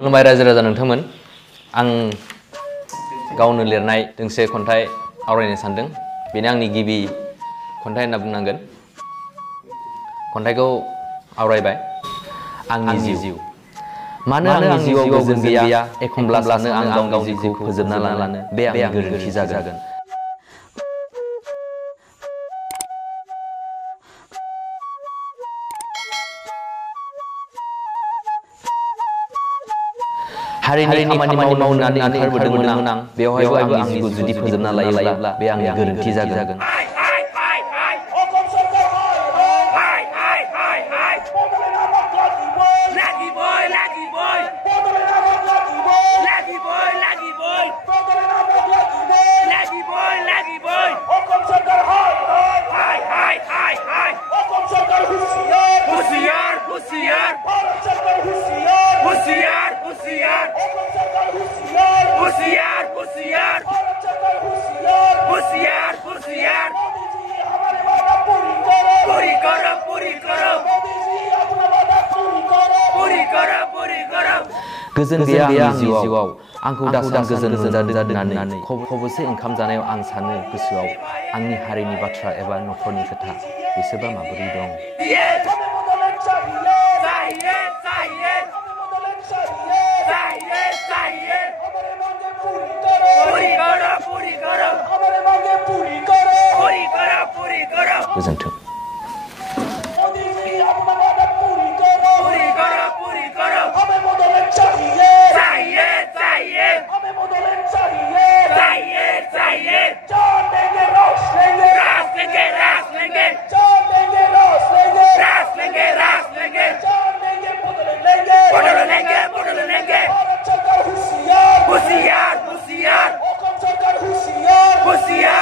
खुलुमबाय रायजो राजा नोंथांमोन आं गावनो लिरनाय दोंसे खन्थाइ आवरायनो सानदों बेनो आंनि गिबि खन्थाइ होनना बुंनांगोन खन्थाइखौ आवरायबाय आंनि जिउ मानो आंनि जिउआव गोजोन गैया एखमब्ला सानो आं गावनि जिउखौ फोजोबना लानो बे आंनि गोरोन्थि जागोन हारिनि खामानि मावनानै ओंखारबोदोंमोन आं बेवहायबो आंनि जिउखौ जुदि फोजोबना लायोब्ला बे आंनि गोरोन्थि जागोन गोजोन गैया आंनि जिउआव आंखौ दासान गोजोन मोनजादों होननानै खबसे ओंखाम जानायाव आं सानो गोसोआव आंनि हारिनि बाथ्रा एबा नखरनि खोथा बिसोरबा माबोरै दं गोजोन्थों Hoşiyar!